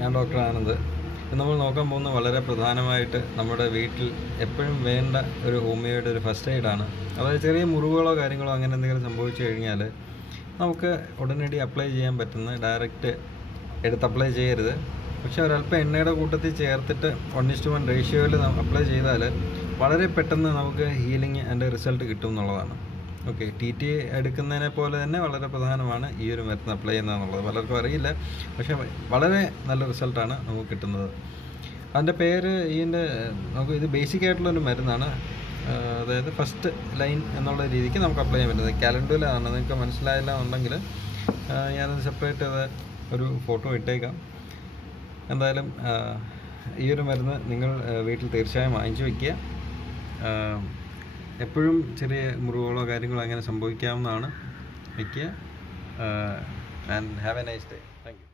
ഞാൻ ഡോക്ടർ ആനന്ദ്. നമ്മൾ നോക്കാൻ പോകുന്ന വളരെ പ്രധാനമായിട്ട് നമ്മുടെ വീട്ടിൽ എപ്പോഴും വേണ്ട ഒരു ഹോമിയോയുടെ ഒരു ഫസ്റ്റ് എയ്ഡാണ് അതായത് ചെറിയ മുറിവുകളോ കാര്യങ്ങളോ അങ്ങനെ എന്തെങ്കിലും സംഭവിച്ചു കഴിഞ്ഞാൽ നമുക്ക് ഉടനടി അപ്ലൈ ചെയ്യാൻ പറ്റുന്ന ഡയറക്റ്റ് എടുത്ത് അപ്ലൈ ചെയ്യരുത്. പക്ഷെ ഒരല്പം എണ്ണയുടെ കൂട്ടത്തിൽ ചേർത്തിട്ട് വൺ ഇസ്റ്റു വൺ റേഷ്യോയിൽ അപ്ലൈ ചെയ്താൽ വളരെ പെട്ടെന്ന് നമുക്ക് ഹീലിംഗ് അതിന്റെ റിസൾട്ട് കിട്ടും എന്നുള്ളതാണ്. ഓക്കെ ടി ടി എടുക്കുന്നതിനെ പോലെ തന്നെ വളരെ പ്രധാനമാണ് ഈ ഒരു മരുന്ന് അപ്ലൈ ചെയ്യുന്നതെന്നുള്ളത്. പലർക്കും അറിയില്ല പക്ഷേ വളരെ നല്ല റിസൾട്ടാണ് നമുക്ക് കിട്ടുന്നത്. അതിന്റെ പേര് ഇതിന്റെ നമുക്ക് ഇത് ബേസിക് ആയിട്ടുള്ള ഒരു മരുന്നാണ് അതായത് ഫസ്റ്റ് ലൈൻ എന്നുള്ള രീതിക്ക് നമുക്ക് അപ്ലൈ ചെയ്യാൻ പറ്റുന്നത്. കാലണ്ടറിലാണ് നിങ്ങൾക്ക് മനസ്സിലായില്ല എന്നുണ്ടെങ്കിൽ ഞാനത് സെപ്പറേറ്റ് അത് ഒരു ഫോട്ടോ ഇട്ടേക്കാം. എന്തായാലും ഈ ഒരു മരുന്ന് നിങ്ങൾ വീട്ടിൽ തീർച്ചയായും വാങ്ങിച്ചു വയ്ക്കുക എപ്പോഴും ചെറിയ മുറിവുകളോ കാര്യങ്ങളോ അങ്ങനെ സംഭവിക്കാവുന്നതാണ്. മിക്ക and have a nice day thank you